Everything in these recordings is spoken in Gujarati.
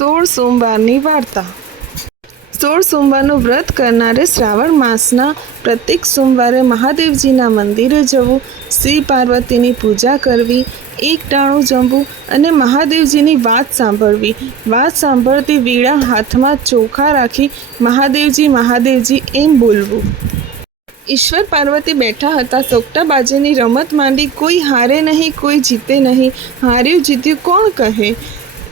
સોળ સોમવારની વાર્તા. સોળ સોમવારનું વ્રત કરનારે શ્રાવણ માસના પ્રત્યેક સોમવારે મહાદેવજીના મંદિરે જવું, શ્રી પાર્વતીની પૂજા કરવી, એક ટાણું જમવું અને મહાદેવજીની વાત સાંભળવી. વાત સાંભળતી વીણા હાથમાં ચોખા રાખી મહાદેવજી મહાદેવજી એમ બોલવું. ઈશ્વર પાર્વતી બેઠા હતા. સોગટાબાજીની રમત માંડી કોઈ હારે નહીં, કોઈ જીતે નહીં. હાર્યું જીત્યું કોણ કહે?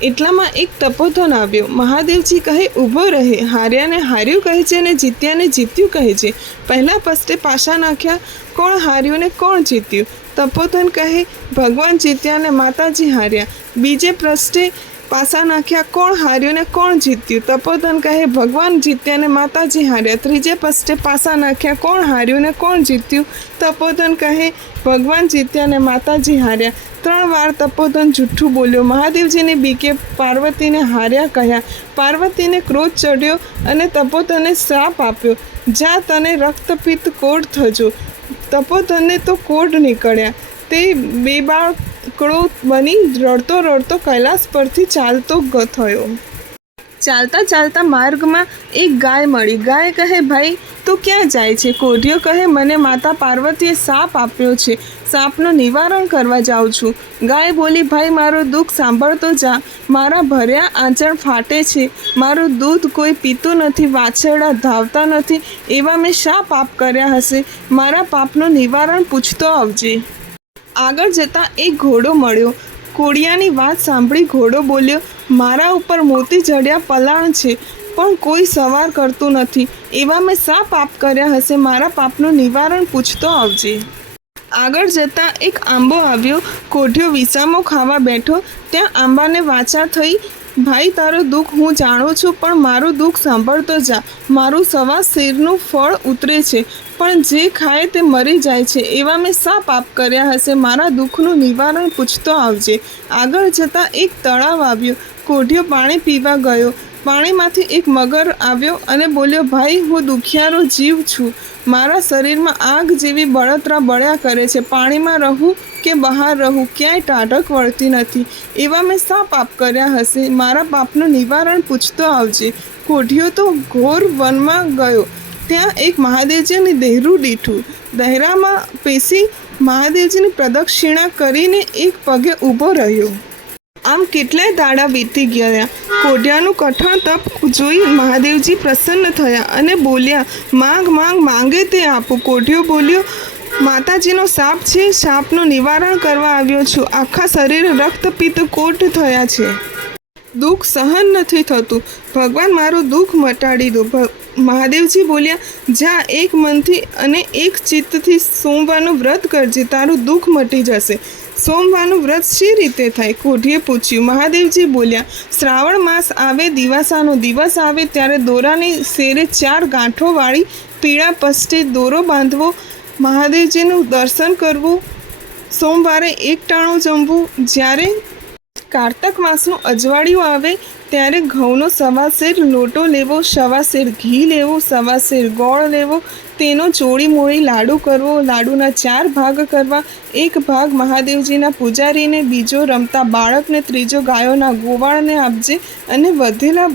એટલામાં એક તપોધન આવ્યો. મહાદેવજી કહે ઊભો રહે. હાર્યાને હાર્યું કહે છે અને જીત્યાને જીત્યું કહે છે. પહેલાં પસ્તે પાછા નાખ્યા. કોણ હાર્યું ને કોણ જીત્યું? તપોધન કહે, ભગવાન જીત્યા અને માતાજી હાર્યા. બીજે પ્રશ્ને પાસા નાખ્યા, કોણ હાર્યું ને કોણ જીત્યું? તપોધન કહે, ભગવાન જીત્યા ને માતાજી હાર્યા. ત્રીજે પસ્ટે પાસા નાખ્યા, કોણ હાર્યું ને કોણ જીત્યું? તપોધન કહે, ભગવાન જીત્યા ને માતાજી હાર્યા. ત્રણ વાર તપોધન જુઠ્ઠું બોલ્યો. મહાદેવજીને બીકે પાર્વતીને હાર્યા કહ્યા. પાર્વતીને ક્રોધ ચડ્યો અને તપોધને શ્રાપ આપ્યો. જ્યાં તને રક્તપિત્ત કોડ થજો. તપોધનને તો કોડ નીકળ્યા. તે બેબાળકડો બની રડતો રડતો કૈલાસ પરથી ચાલતો થયો ચાલતા ચાલતા માર્ગમાં એક ગાય મળી. ગાય કહે, ભાઈ, તું ક્યાં જાય છે? કોઢિયો કહે, મને માતા પાર્વતીએ સાપ આપ્યો છે. સાપનું નિવારણ કરવા જાઉં છું. ગાય બોલી, ભાઈ, મારો દુઃખ સાંભળતો જા. મારા ભર્યા આંચળ ફાટે છે. મારું દૂધ કોઈ પીતું નથી, વાછરડા ધાવતા નથી. એવા મેં શા પાપ કર્યા હશે. મારા પાપનું નિવારણ પૂછતો આવજે. આગળ જતાં એક ઘોડો મળ્યો. કોડિયાની વાત સાંભળી ઘોડો બોલ્યો, મારા ઉપર મોતી જડ્યા પલાણ છે, પણ કોઈ સવાર કરતું નથી. એવા મેં શા પાપ કર્યા હશે? મારા પાપનું નિવારણ પૂછતો આવજે. આગળ જતાં એક આંબો આવ્યો. કોઢિયો વિસામો ખાવા બેઠો. ત્યાં આંબાને વાચા થઈ ભાઈ, તારું દુઃખ હું જાણું છું, પણ મારું દુઃખ સાંભળતો જા. મારું સવા શેરનું ફળ ઉતરે છે, પણ જે ખાય તે મરી જાય છે. એવા મેં શા પાપ કર્યા હશે. મારા દુઃખનું નિવારણ પૂછતો આવજે. આગળ જતાં એક તળાવ આવ્યો. કોઢિયો પાણી પીવા ગયો. પાણીમાંથી એક મગર આવ્યો અને બોલ્યો, ભાઈ, હું દુખિયારો જીવ છું. મારા શરીરમાં આગ જેવી બળતરા બળ્યા કરે છે. પાણીમાં રહું કે બહાર રહું? ક્યાંય ટાઢક વળતી નથી. એવા મેં શા પાપ કર્યા હશે. મારા પાપનું નિવારણ પૂછતો આવજે. કોઢિયો તો ઘોર વનમાં ગયો. ત્યાં એક મહાદેવજીની દહેરું દીઠું. દહેરામાં પેસી મહાદેવજીની પ્રદક્ષિણા કરીને એક પગે ઊભો રહ્યો. આમ કેટલાય દાડા વીતી ગયા કોઢિયાનું કઠણ તપ જોઈ મહાદેવજી પ્રસન્ન થયા અને બોલ્યા, માંગ માંગ, માંગે તે આપો. કોઢિયો બોલ્યો, માતાજીનો સાપ છે, સાપનું નિવારણ કરવા આવ્યો છું. આખા શરીર રક્તપિત્ત કોટ થયા છે. દુઃખ સહન નથી થતું. ભગવાન મારું દુઃખ મટાડી દો. મહાદેવજી બોલ્યા, જા, એક મનથી અને એક ચિત્તથી સોમવારનું વ્રત કરજે. તારું દુઃખ મટી જશે. સોમવારનું વ્રત શી રીતે થાય? કોઢીએ પૂછ્યું. મહાદેવજી બોલ્યા, શ્રાવણ માસ આવે, દિવાસાનો દિવસ આવે, ત્યારે દોરાની શેરે ચાર ગાંઠોવાળી પીળા પસ્ટે દોરો બાંધવો. મહાદેવજીનું દર્શન કરવું. સોમવારે એક ટાણું જમવું. જ્યારે કારતક માસનું અજવાળિયું આવે ત્યારે ઘઉંનો સવા શેર લોટો લેવો સવા શેર ઘી લેવો સવા શેર ગોળ લેવો, તેનો ચોળી મોળી લાડુ કરવો, લાડુના ચાર ભાગ કરવા, એક ભાગ મહાદેવજીના પૂજારીને, બીજો રમતા બાળકને, ત્રીજો ગાયોના ગોવાળને આપજે અને વધેલા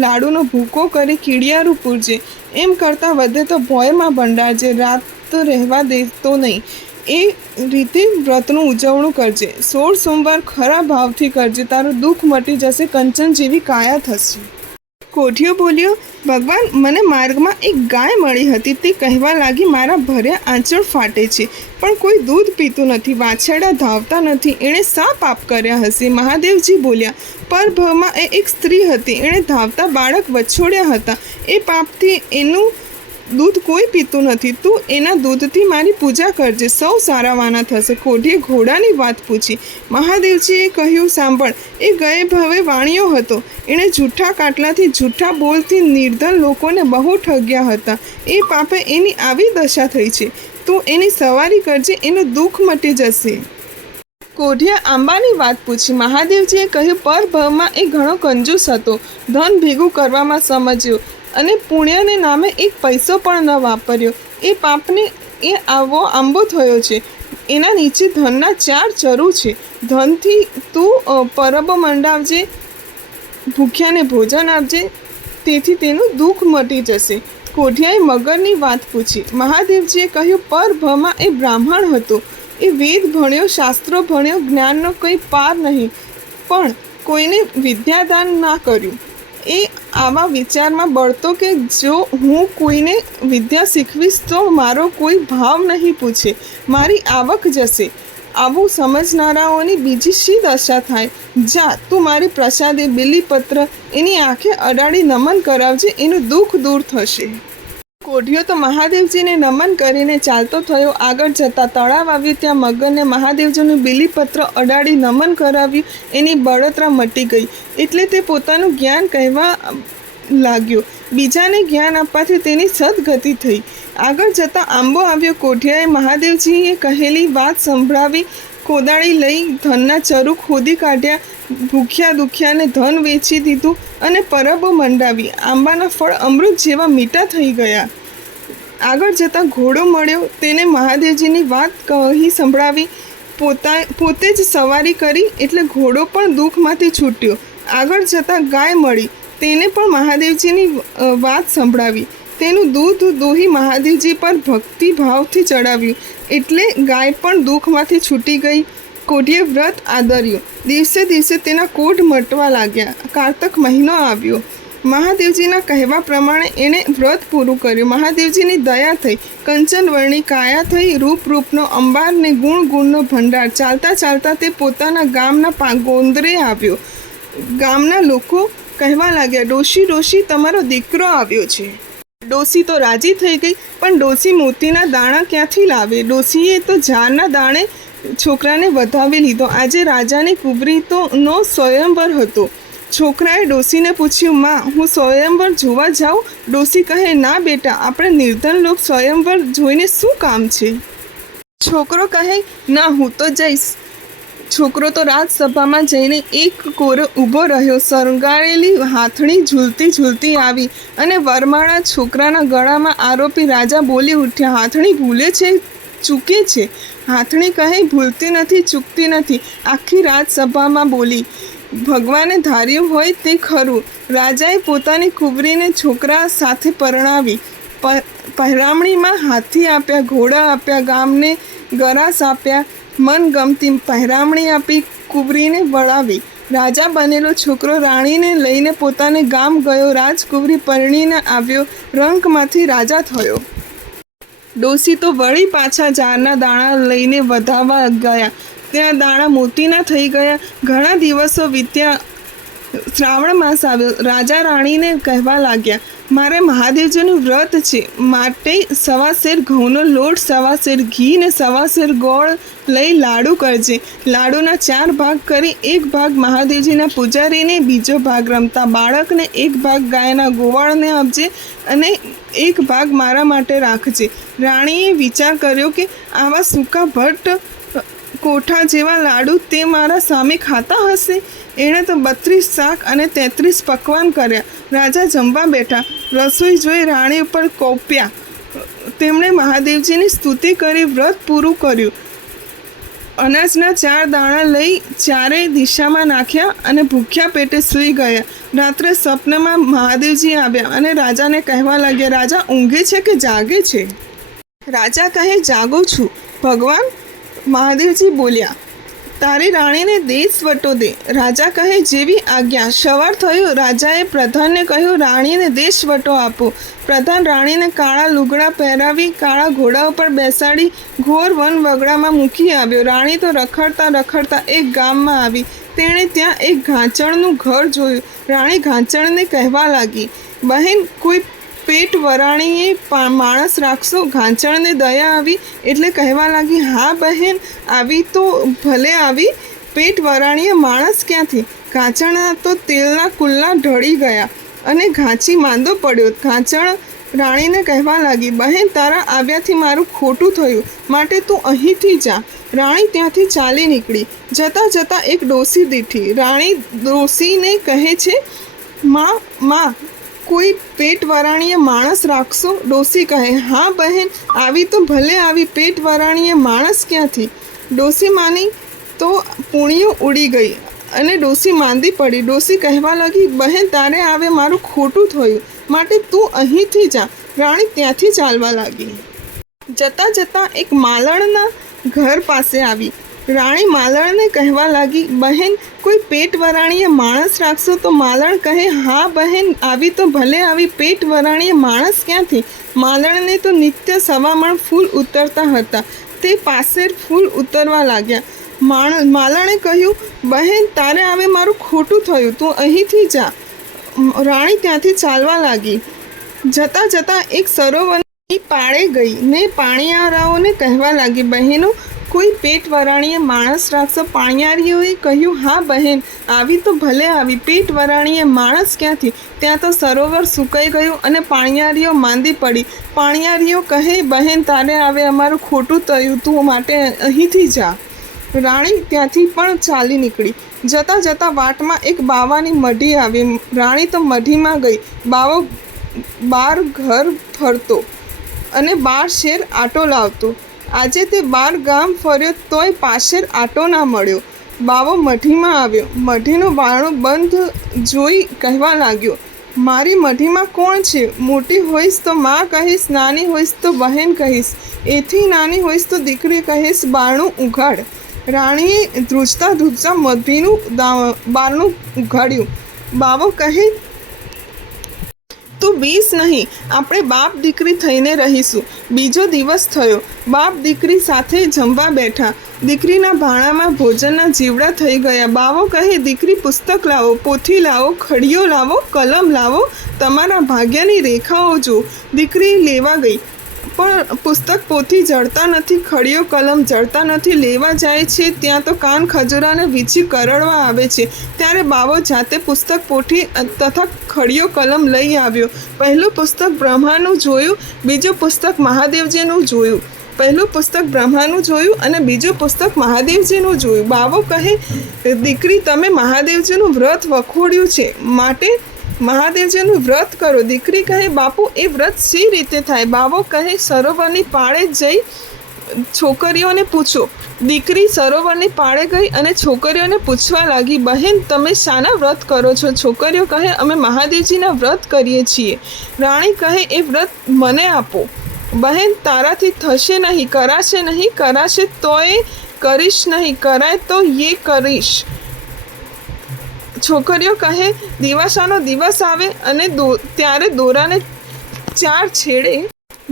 લાડુનો ભૂકો કરી કીડિયારું પૂરજે એમ કરતાં વધે તો ભોયમાં ભંડારજે રાત તો રહેવા દેતો નહીં. એ રીતે વ્રતનું ઉજવણું કરજે. સોળ સોમવાર ખરા ભાવથી કરજે. તારું દુઃખ મટી જશે, કંચન જેવી કાયા થશે. કોઠિયો બોલ્યો, ભગવાન, મને માર્ગમાં એક ગાય મળી હતી. તે કહેવા લાગી મારા ભર્યા આંચળ ફાટે છે. પણ કોઈ દૂધ પીતું નથી, વાછરડા ધાવતા નથી. એણે શા પાપ કર્યા હશે. મહાદેવજી બોલ્યા પરભવમાં એ એક સ્ત્રી હતી. એણે ધાવતા બાળક વછોડ્યા હતા. એ પાપથી એનું દૂધ કોઈ પીતું નથી. તું એના દૂધથી મારી પૂજા કરજે. સૌ સારાવાના થશે. કોઢીએ ઘોડાની વાત પૂછી. મહાદેવજીએ કહ્યું, સાંભળ, એ ગયે ભવે વાણિયો હતો. એણે જૂઠા કાટલાથી, જૂઠા બોલથી નિર્ધન લોકોને બહુ ઠગ્યા હતા. એ પાપે એની આવી દશા થઈ છે. તું એની સવારી કરજે. એનું દુઃખ મટી જશે. કોઢિયા આંબાની વાત પૂછી. મહાદેવજીએ કહ્યું, પરભવમાં એ ઘણો કંજૂસ હતો. ધન ભેગું કરવામાં સમજ્યો. અને પુણ્યને નામે એક પૈસો પણ ન વાપર્યો. એ પાપને એ આવો આંબો થયો છે. એના નીચે ધનના ચાર ચરુ છે. ધનથી તું પરબ મંડાવજે, ભૂખ્યાને ભોજન આપજે, તેથી તેનું દુઃખ મટી જશે. કોઠિયાએ મગરની વાત પૂછી. મહાદેવજીએ કહ્યું પરભમાં એ બ્રાહ્મણ હતો. એ વેદ ભણ્યો, શાસ્ત્રો ભણ્યો, જ્ઞાનનો કંઈ પાર નહીં. પણ કોઈને વિદ્યાદાન ના કર્યું. એ આવા વિચારમાં બળતો કે જો હું કોઈને વિદ્યા શીખવીશ તો મારો કોઈ ભાવ નહીં પૂછે. મારી આવક જશે. આવું સમજનારાઓની બીજી શી દશા થાય? જા, તું મારી પ્રસાદે બિલીપત્ર એની આંખે અડાડી નમન કરાવજે, એનું દુઃખ દૂર થશે. કોઢિયો તો મહાદેવજીને નમન કરીને ચાલતો થયો. આગળ જતા તળાવ આવ્યું, ત્યાં મગનને મહાદેવજીનું બિલીપત્ર અડાડી નમન કરાવ્યું. એની બળતરા મટી ગઈ. એટલે તે પોતાનું જ્ઞાન કહેવા લાગ્યો. બીજાને જ્ઞાન આપવાથી તેની સદગતિ થઈ. આગળ જતાં આંબો આવ્યો. કોઢિયાએ મહાદેવજીએ કહેલી વાત સંભળાવી. કોદાળી લઈ ધનના ચરુ ખોદી કાઢ્યા. ભૂખ્યા દુખ્યાને ધન વેચી દીધું અને પરબો મંડાવી. આંબાના ફળ અમૃત જેવા મીઠા થઈ ગયા. આગળ જતાં ઘોડો મળ્યો. તેને મહાદેવજીની વાત કહી સંભળાવી પોતા, પોતે જ સવારી કરી એટલે ઘોડો પણ દુઃખમાંથી છૂટ્યો. આગળ જતાં ગાય મળી. તેને પણ મહાદેવજીની વાત સંભળાવી. તેનું દૂધ દોહી મહાદેવજી પર ભક્તિભાવથી ચડાવ્યું. એટલે ગાય પણ દુઃખમાંથી છૂટી ગઈ. કોઢીએ વ્રત આદર્યું. દિવસે દિવસે તેના કોઢ મટવા લાગ્યા. કારતક મહિનો આવ્યો. મહાદેવજીના કહેવા પ્રમાણે એણે વ્રત પૂરું કર્યું. મહાદેવજીની દયા થઈ કંચનવર્ણી કાયા થઈ, રૂપ રૂપનો અંબાર ગુણ ગુણનો ભંડાર. ચાલતા ચાલતા તે પોતાના ગામના ગોંદરે આવ્યો. ગામના લોકો કહેવા લાગ્યા, ડોશી ડોશી, તમારો દીકરો આવ્યો છે. ડોસી તો રાજી થઈ ગઈ, પણ ડોસી મોતીના દાણા ક્યાંથી લાવે? ડોસીએ તો ઝાડના દાણે છોકરાને વધાવી લીધો. આજે રાજાની કુબરી તો નો સ્વયંવર હતો. છોકરાએ ડોસીને પૂછ્યું, માં, હું સ્વયંવર જોવા જાઉં? ડોસી કહે, ના, બેટા, આપણે નિર્ધન લોક સ્વયંવર જોઈને શું કામ છે? છોકરો કહે, ના, હું તો જઈશ. છોકરો તો રાજસભામાં જઈને એક કોરો ઊભો રહ્યો. શણગારેલી હાથણી ઝૂલતી ઝૂલતી આવી અને વરમાળા છોકરાના ગળામાં આરોપી રાજા બોલી ઉઠ્યા, હાથણી ભૂલે છે? ચૂકે છે? હાથણી કહે, ભૂલતી નથી, ચૂકતી નથી. આખી રાજસભામાં બોલી ભગવાને ધાર્યું હોય તે ખરું. રાજાએ પોતાની કુબરીને છોકરા સાથે પરણાવી. પહેરામણીમાં હાથી આપ્યા, ઘોડા આપ્યા, ગામને ગરાસ આપ્યા મનગમતી પહેરામણી આપી કુબરીને વળાવી. રાજા બનેલો છોકરો રાણીને લઈને પોતાને ગામ ગયો. રાજકુબરી પરણીને આવ્યો. રંકમાંથી રાજા થયો. ડોસી તો વળી પાછા ઝાડના દાણા લઈને વધાવવા ગયા. ત્યાં દાણા મોતીના થઈ ગયા. ઘણા દિવસો વીત્યા. શ્રાવણ માસ આવ્યો. રાજા રાણીને કહેવા લાગ્યા, મારે મહાદેવજીનું વ્રત છે. માટે સવાસેર ઘઉંનો લોટ સવા શેર ઘી ને સવાસેર ગોળ લઈ લાડુ કરજે. લાડુના ચાર ભાગ કરી એક ભાગ મહાદેવજીના પૂજારીને, બીજો ભાગ રમતા બાળકને, એક ભાગ ગાયના ગોવાળને આપજે અને એક ભાગ મારા માટે રાખજે. રાણીએ વિચાર કર્યો કે આવા સૂકા ભટ્ટ કોઠા જેવા લાડુ તે મારા સામે ખાતા હશે? એણે તો બત્રીસ શાક અને તેત્રીસ પકવાન કર્યા. રાજા જમવા બેઠા. રસોઈ જોઈ રાણી ઉપર કોપ્યા. તેમણે મહાદેવજીની સ્તુતિ કરી વ્રત પૂરું કર્યું. અનાજના ચાર દાણા લઈ ચારેય દિશામાં નાખ્યા અને ભૂખ્યા પેટે સૂઈ ગયા. રાત્રે સ્વપ્નમાં મહાદેવજી આવ્યા અને રાજાને કહેવા લાગ્યા, રાજા, ઊંઘે છે કે જાગે છે? રાજા કહે, જાગો છું. ભગવાન મહાદેવજી બોલ્યા, તારી રાણીને દેશ વટો દે. રાજા કહે જેવી આજ્ઞા. સવાર થયો. રાજાએ પ્રધાનને કહ્યું, રાણીને દેશ વટો આપો. પ્રધાન રાણીને કાળા લુગડા પહેરાવી, કાળા ઘોડા ઉપર બેસાડી, ઘોર વન વગડામાં મૂકી આવ્યો. રાણી તો રખડતા રખડતા એક ગામમાં આવી. તેણે ત્યાં એક ઘાંચણનું ઘર જોયું. રાણી ઘાંચણને કહેવા લાગી, બહેન, કોઈ પેટ વરાણીએ માણસ રાખશો ઘાંચણને દયા આવી એટલે કહેવા લાગી, હા બહેન, આવી તો ભલે આવી, પેટ વરાણીએ માણસ ક્યાંથી? ઘાંચણા તો તેલના કુલ્લા ઢળી ગયા અને ઘાંચી માંદો પડ્યો. ઘાંચણ રાણીને કહેવા લાગી, બહેન, તારા આવ્યાથી મારું ખોટું થયું, માટે તું અહીંથી જા. રાણી ત્યાંથી ચાલી નીકળી. જતાં જતાં એક ડોસી દીઠી. રાણી ડોસીને કહે છે, માં માં કોઈ પેટ વરાણીએ માણસ રાખશો? ડોસી કહે, હા બહેન, આવી તો ભલે આવી પેટ વરાણીએ માણસ ક્યાંથી? ડોસી માની તો પૂણીઓ ઉડી ગઈ અને ડોસી માંદી પડી. ડોસી કહેવા લાગી, બહેન, તારે આવે મારું ખોટું થયું. માટે તું અહીંથી જા. રાણી ત્યાંથી ચાલવા લાગી. જતાં જતાં એક માલણના ઘર પાસે આવી. રાણી માલણને કહેવા લાગી, બહેન, કોઈ પેટ વરાણીએ માણસ રાખશો તો માલણ કહે, હા બહેન, આવી તો ભલે આવી પેટ વરાણીએ માણસ ક્યાંથી? માલણને તો નિત્ય સવામણ ફૂલ ઉતરતા હતા. તે પાસે ફૂલ ઉતરવા લાગ્યા. માણ, માલણે કહ્યું, બહેન, તારે હવે મારું ખોટું થયું, તું અહીંથી જા. રાણી ત્યાંથી ચાલવા લાગી. જતાં જતાં એક સરોવરની પાળે ગઈ ને પાણીયારાઓને કહેવા લાગી, બહેનો કોઈ પેટ વરાણીએ માણસ રાખશો પાણિયારીઓએ કહ્યું, હા, બહેન, આવી તો ભલે આવી. પેટ વરાણીએ માણસ ક્યાંથી? ત્યાં તો સરોવર સુકાઈ ગયું અને પાણિયારીઓ માંદી પડી. પાણિયારીઓ કહે, બહેન, તારે આવે અમારું ખોટું થયું તું માટે અહીંથી જા. રાણી ત્યાંથી પણ ચાલી નીકળી. જતાં જતાં વાટમાં એક બાવાની મઢી આવી. રાણી તો મઢીમાં ગઈ. બાવો બાર ઘર ફરતો અને બાર શેર આટો લાવતો. આજે તે બાર ગામ ફર્યો તોય પાછળ આટો ના મળ્યો. બાવો મઢીમાં આવ્યો. મઢીનું બારણું બંધ જોઈ કહેવા લાગ્યો, મારી મઢીમાં કોણ છે? મોટી હોઈશ તો માં કહીશ, નાની હોઈશ તો બહેન કહીશ. એથી નાની હોઈશ તો દીકરી કહીશ, બારણું ઉઘાડ. રાણીએ ધ્રુજતા ધ્રુજતા મઢીનું દા- બારણું ઉઘાડ્યું. બાવો કહે તું બીસ નહીં, આપણે બાપ દીકરી થઈને રહીશું. બીજો દિવસ થયો. બાપ દીકરી સાથે જમવા બેઠા. દીકરીના ભાણામાં ભોજનના જીવડા થઈ ગયા. બાવો કહે, દીકરી, પુસ્તક લાવો, પોથી લાવો, ખડીઓ લાવો, કલમ લાવો, તમારા ભાગ્યની રેખાઓ જો દીકરી લેવા ગઈ. પણ પુસ્તક પોથી જડતા નથી ખડીયો કલમ જડતા નથી, લેવા જાય છે, ત્યાં તો કાન ખજૂરાને વીછી કરડવા આવે છે. ત્યારે બાવો જાતે પુસ્તક પોથી તથા ખડીયો કલમ લઈ આવ્યો. પહેલું પુસ્તક બ્રહ્માનું જોયું, બીજું પુસ્તક મહાદેવજીનું જોયું. પહેલું પુસ્તક બ્રહ્માનું જોયું અને બીજું પુસ્તક મહાદેવજીનું જોયું. બાવો કહે, દીકરી, તમે મહાદેવજીનું વ્રત વખોડ્યું છે. માટે મહાદેવજીનું વ્રત કરો. દીકરી કહે, બાપુ, એ વ્રત સી રીતે થાય? બાવો કહે, સરોવરની પાળે જઈ છોકરીઓને પૂછો. દીકરી સરોવરની પાળે ગઈ અને છોકરીઓને પૂછવા લાગી, બહેન, તમે શાના વ્રત કરો છો? છોકરીઓ કહે, અમે મહાદેવજીના વ્રત કરીએ છીએ. રાણી કહે, એ વ્રત મને આપો. બહેન, તારાથી થશે નહીં, કરાશે નહીં, કરાશે તોય કરીશ નહીં, કરાય તો એ કરીશ. છોકરીઓ કહે, દિવાસાનો દિવસ આવે અને ત્યારે દોરાને ચાર છેડે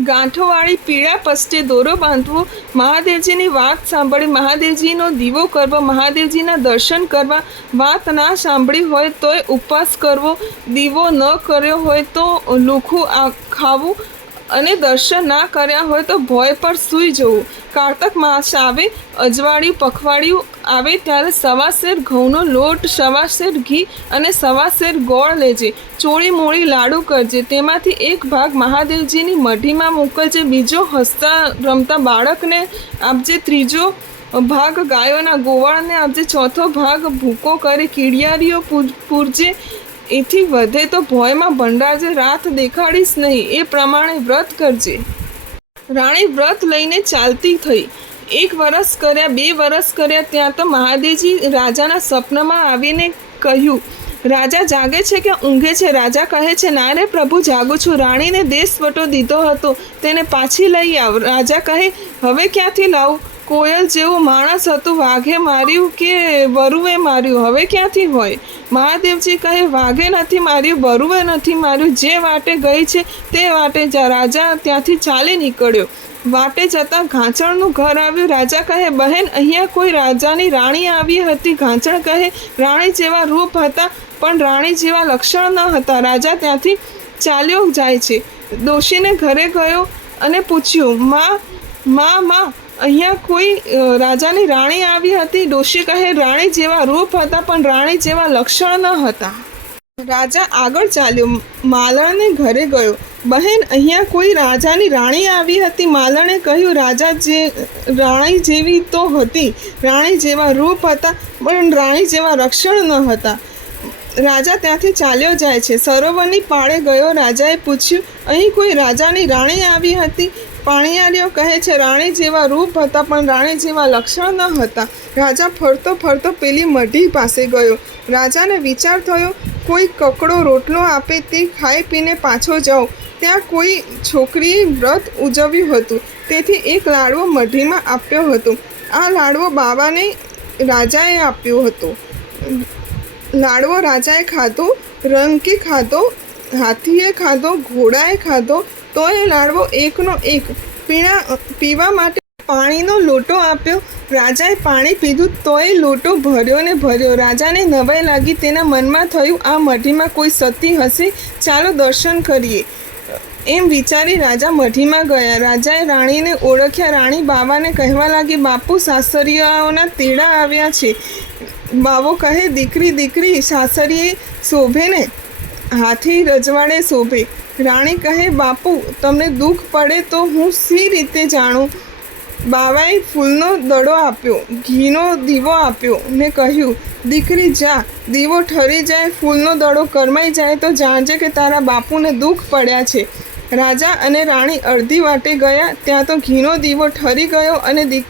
ગાંઠોવાળી પીળા પસ્ટે દોરો બાંધવો. મહાદેવજીની વાત સાંભળી, મહાદેવજીનો દીવો કરવો, મહાદેવજીના દર્શન કરવા. વાત ના સાંભળી હોય તોય ઉપવાસ કરવો. દીવો ન કર્યો હોય તો લૂખું ખાવું અને દર્શન ના કર્યા હોય તો ભોય પર સૂઈ જવું. કારતક માસ આવે અજવાળિયું પખવાડિયું આવે ત્યારે સવા શેર ઘઉંનો લોટ સવા શેર ઘી અને સવા શેર ગોળ લેજે. ચોળી મોળી લાડુ કરજે. તેમાંથી એક ભાગ મહાદેવજીની મઢીમાં મોકલજે. બીજો હસતા રમતા બાળકને આપજે. ત્રીજો ભાગ ગાયોના ગોવાળને આપજે. ચોથો ભાગ ભૂકો કરી કીડિયારીઓ પૂર- પૂરજે એથી વધે તો ભોયમાં ભંડારજે રાત દેખાડીશ નહીં, એ પ્રમાણે વ્રત કરજે. રાણી વ્રત લઈને ચાલતી થઈ. એક વરસ કર્યા, બે વરસ કર્યા, ત્યાં તો મહાદેવજી રાજાના સપનામાં આવીને કહ્યું, રાજા જાગે છે કે ઊંઘે છે? રાજા કહે છે, ના રે પ્રભુ, જાગું છું. રાણીને દેશવટો દીધો હતો. તેને પાછી લઈ આવ. રાજા કહે, હવે ક્યાંથી લાવું? કોયલ જેવો માણસ હતું, વાઘે માર્યું કે બરુએ માર્યું? હવે ક્યાંથી હોય? મહાદેવજી કહે, વાઘે નથી માર્યું બરુએ નથી માર્યું. જે વાટે ગઈ છે, તે વાટે રાજા ત્યાંથી ચાલી નીકળ્યો. વાટે જતાં ઘાંચણનું ઘર આવ્યું. રાજા કહે, બહેન, અહીંયા કોઈ રાજાની રાણી આવી હતી. ઘાંચણ કહે, રાણી જેવા રૂપ હતા, પણ રાણી જેવા લક્ષણ ન હતા. રાજા ત્યાંથી ચાલ્યો જાય છે. દોશીને ઘરે ગયો અને પૂછ્યું, માં માં માં અહીંયા કોઈ રાજાની રાણી આવી હતી. ડોશી કહે, રાણી જેવા રૂપ હતા, પણ રાણી જેવા લક્ષણ ન હતા. રાજા આગળ ચાલ્યો. માલણને ઘરે ગયો. બહેન, અહીંયા કોઈ રાજાની રાણી આવી હતી. માલણે કહ્યું, રાજા જે, રાણી જેવી તો હતી. રાણી જેવા રૂપ હતા, પણ રાણી જેવા રક્ષણ ન હતા. રાજા ત્યાંથી ચાલ્યો જાય છે. સરોવરની પાળે ગયો. રાજાએ પૂછ્યું, અહીં કોઈ રાજાની રાણી આવી હતી? પાણીયારીઓ કહે છે, રાણી જેવા રૂપ હતા, પણ રાણી જેવા લક્ષણ ન હતા. રાજા ફરતો ફરતો પેલી મઢી પાસે ગયો. રાજાને વિચાર થયો, કોઈ કકડો રોટલો આપે તે ખાઈ પીને પાછો જાઓ ત્યાં કોઈ છોકરીએ વ્રત ઉજવ્યું હતું. તેથી એક લાડવો મઢીમાં આપ્યો હતો. આ લાડવો બાબાને રાજાએ આપ્યો હતો. લાડવો રાજાએ ખાધો રંકે ખાધો હાથીએ ખાધો, ઘોડાએ ખાધો તો એ લાડવો એકનો એક. પીણા, પીવા માટે પાણીનો લોટો આપ્યો. રાજાએ પાણી પીધું, તોય લોટો ભર્યો ને ભર્યો. રાજાને નવાઈ લાગી, તેના મનમાં થયું, આ મઢીમાં કોઈ સતી હશે? ચાલો દર્શન કરીએ. એમ વિચારી રાજા મઢીમાં ગયા. રાજાએ રાણીને ઓળખ્યા. રાણી બાવાને કહેવા લાગી, બાપુ, સાસરિયાઓના તેડા આવ્યા છે. બાવો કહે, દીકરી દીકરી, સાસરીએ શોભે ને? હાથી રજવાડે શોભે. રાણી કહે, બાપુ, તમને દુઃખ પડે તો હું સી રીતે જાણું? બાવાએ ફૂલનો દડો આપ્યો, ઘીનો દીવો આપ્યો. ને કહ્યું, દીકરી, જા. દીવો ઠરી જાય, ફૂલનો દડો કરમાઈ જાય તો જાણજે કે તારા બાપુને દુઃખ પડ્યા છે. રાજા અને રાણી અડધી વાટે ગયા, ત્યાં તો ઘીનો દીવો ઠરી ગયો અને દીક,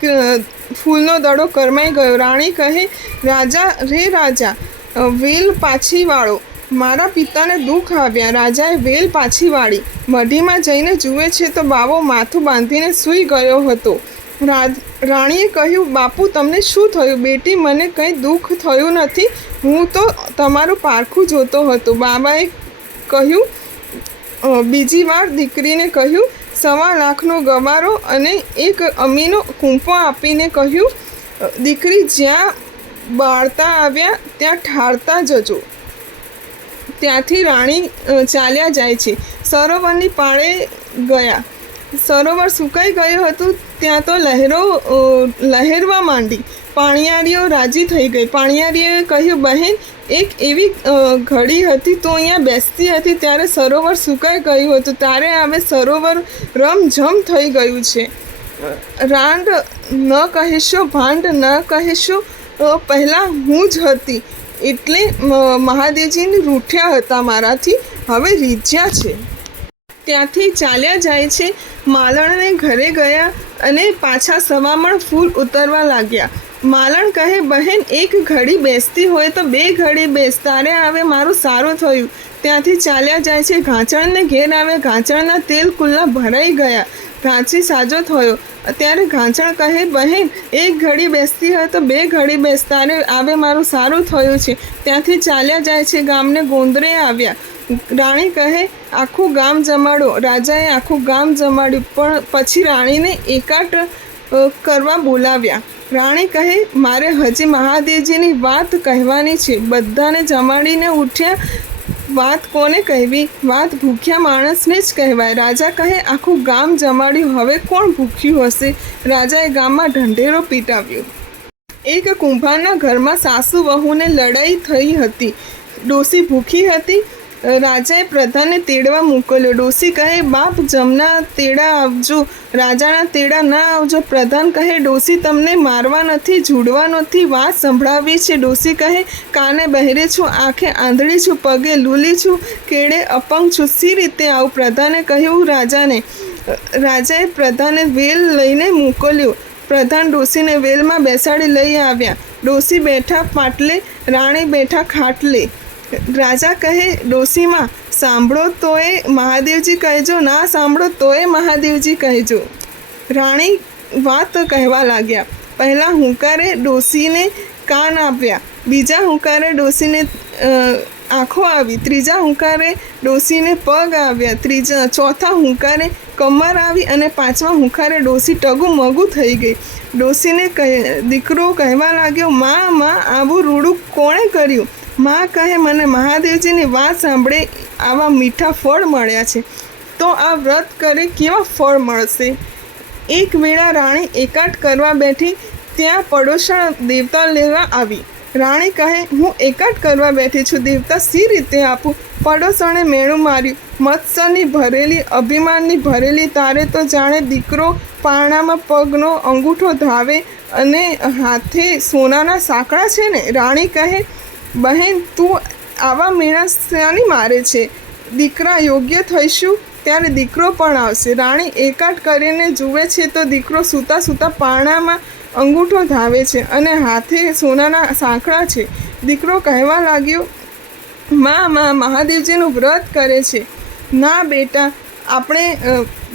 ફૂલનો દડો કરમાઈ ગયો. રાણી કહે, રાજા, રે રાજા વેલ પાછી વાળો મારા પિતાને દુઃખ આવ્યા. રાજાએ વેલ પાછી વાળી. મઢીમાં જઈને જુએ છે તો બાવો માથું બાંધીને સૂઈ ગયો હતો. રાણીએ કહ્યું, બાપુ, તમને શું થયું? બેટી, મને કંઈ દુઃખ થયું નથી. હું તો તમારું પારખું જોતો હતો. બાબાએ કહ્યું બીજી વાર દીકરીને કહ્યું, સવા લાખનો ગવારો અને એક અમીનો કૂંપો આપીને કહ્યું દીકરી જ્યાં બાળતા આવ્યા, ત્યાં ઠારતા જજો. ત્યાંથી રાણી ચાલ્યા જાય છે. સરોવરની પાળે ગયા. સરોવર સુકાઈ ગયું હતું, ત્યાં તો લહેરો લહેરવા માંડી. પાણીયારીઓ રાજી થઈ ગઈ. પાણીયારીએ કહ્યું, બહેન, એક એવી ઘડી હતી, તો અહીંયા બેસતી હતી ત્યારે સરોવર સુકાઈ ગયું હતું. ત્યારે હવે સરોવર રમઝમ થઈ ગયું છે. રાંડ ન કહેશો, ભાંડ ન કહેશો પહેલાં હું જ હતી. એટલે મહાદેવજીને રૂઠ્યા હતા મારાથી, હવે રીઝ્યા છે. ત્યાંથી ચાલ્યા જાય છે, માલણને ઘરે ગયા અને પાછા સવામણ ફૂલ ઉતરવા લાગ્યા. માલણ કહે, બહેન, એક ઘડી બેસતી હોય તો બે ઘડી બેસ, તારે આવે મારું સારું થયું. ત્યાંથી ચાલ્યા જાય છે ઘાંચણને ઘેર આવે ઘાંચણના તેલ કુલ્લા ભરાઈ ગયા. ઘાંચી સાજો થયો. ત્યારે ઘાંચણ કહે, બહેન, એક ઘડી બેસતી હોય તો બે ઘડી બેસતા અને આવે મારું સારું થયું છે. ત્યાંથી ચાલ્યા જાય છે ગામને ગોંદરે આવ્યા. રાણી કહે, આખું ગામ જમાડો. રાજાએ આખું ગામ જમાડ્યું, પણ પછી રાણીને એકાટ કરવા બોલાવ્યા. રાણી કહે, મારે હજી મહાદેવજીની વાત કહેવાની છે. બધાને જમાડીને ઉઠ્યા વાત કોને કહેવી? વાત ભૂખ્યા માણસને જ કહેવાય. રાજા કહે, આખું ગામ જમાડ્યું. હવે કોણ ભૂખ્યું હશે? રાજાએ ગામમાં ઢંઢેરો પીટાવ્યો. એક કુંભારના ઘરમાં સાસુ વહુને લડાઈ થઈ હતી. ડોસી ભૂખી હતી. રાજાએ પ્રધાનને તેડવા મોકલ્યો. ડોસી કહે, બાપ, જમના તેડા આવજો. રાજાના તેડા ના આવજો. પ્રધાન કહે ડોસી તમને મારવા નથી, જુડવા નથી, વાત સંભળાવી છે. ડોસી કહે, કાને બહેરે છું, આંખે આંધળી છું, પગે લૂલી છું, કેળે અપંગ છું, સી રીતે આવું? પ્રધાને કહ્યું રાજાને, રાજાએ પ્રધાને વેલ લઈને મોકલ્યો. પ્રધાન ડોસીને વેલમાં બેસાડી લઈ આવ્યા. ડોસી બેઠા પાટલે, રાણી બેઠા ખાટલે. રાજા કહે, ડોસીમાં, સાંભળો તોય મહાદેવજી કહેજો, ના સાંભળો તોય મહાદેવજી કહેજો. રાણી વાત કહેવા લાગ્યા. પહેલાં હુંકારે ડોસીને કાન આપ્યા. બીજા હુંકારે ડોસીને આંખો આવી. ત્રીજા હુંકારે ડોસીને પગ આવ્યા. ત્રીજા, ચોથા હુંકારે કમર આવી અને પાંચમા હુંકારે ડોસી ટગું મગું થઈ ગઈ. ડોસીને કહે, દીકરો કહેવા લાગ્યો, માં માં, આવું રૂડું કોણે કર્યું? માં કહે, મને મહાદેવજીની વાત સાંભળે આવા મીઠા ફળ મળ્યા છે. તો આ વ્રત કરે કેવા ફળ મળશે? એક વેળા રાણી એકાટ કરવા બેઠી, ત્યાં પડોશા દેવતા લેવા આવી. રાણી કહે, હું એકાટ કરવા બેઠી છું. દેવતા સી રીતે આપું? પડોશણે મેણું માર્યું. મત્સરની ભરેલી, અભિમાનની ભરેલી તારે તો જાણે દીકરો પારણામાં પગનો અંગૂઠો ધાવે અને હાથે સોનાના સાંકળા છે ને? રાણી કહે બહેન, તું આવા મેણા મારે છે. દીકરા યોગ્ય થઈશું ત્યારે દીકરો પણ આવશે. રાણી એકાટ કરીને જુએ છે તો દીકરો સૂતા સૂતા પાણામાં અંગૂઠો ધાવે છે અને હાથે સોનાના સાંકળા છે. દીકરો કહેવા લાગ્યો, માં માં, મહાદેવજીનું વ્રત કરે છે. ના, બેટા, આપણે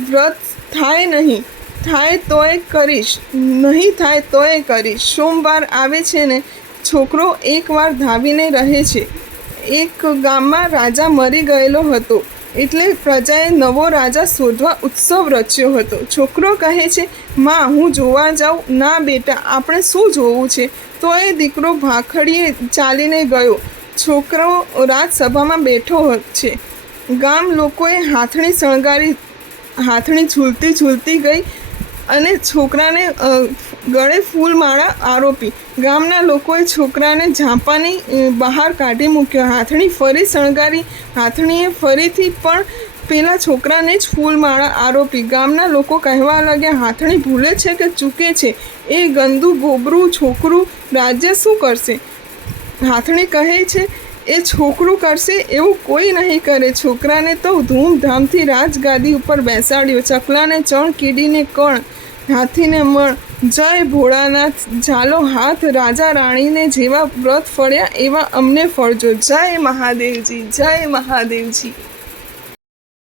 વ્રત થાય નહીં. થાય તોય કરીશ. નહીં થાય તોય કરીશ. સોમવાર આવે છે ને છોકરો એકવાર ધાવીને રહે છે. એક ગામમાં રાજા મરી ગયેલો હતો. એટલે પ્રજાએ નવો રાજા શોધવા ઉત્સવ રચ્યો હતો. છોકરો કહે છે, માં, હું જોવા જાઉં. ના, બેટા, આપણે શું જોવું છે? તો એ દીકરો ભાખડીએ ચાલીને ગયો. છોકરો રાજસભામાં બેઠો છે. ગામ લોકોએ હાથણી શણગારી હાથણી ઝૂલતી ઝૂલતી ગઈ. અને છોકરાને ગળે ફૂલમાળા આરોપી. ગામના લોકોએ છોકરાને ઝાંપાની બહાર કાઢી મૂક્યો. હાથણી ફરી શણગારી હાથણીએ ફરીથી પણ પેલા છોકરાને જ ફૂલમાળા આરોપી. ગામના લોકો કહેવા લાગ્યા હાથણી ભૂલે છે કે ચૂકે છે? એ ગંદુ, ગોબરું, છોકરું રાજ્ય શું કરશે? હાથણી કહે છે એ છોકરું કરશે એવું કોઈ નહીં કરે. છોકરાને તો ધૂમધામથી રાજગાદી ઉપર બેસાડ્યો. ચકલાને ચણ કીડીને કણ, હાથીને મણ. જય ભોળાનાથ, ઝાલો હાથ રાજા રાણીને જેવા વ્રત ફળ્યા એવા અમને ફળજો. જય મહાદેવજી જય મહાદેવજી.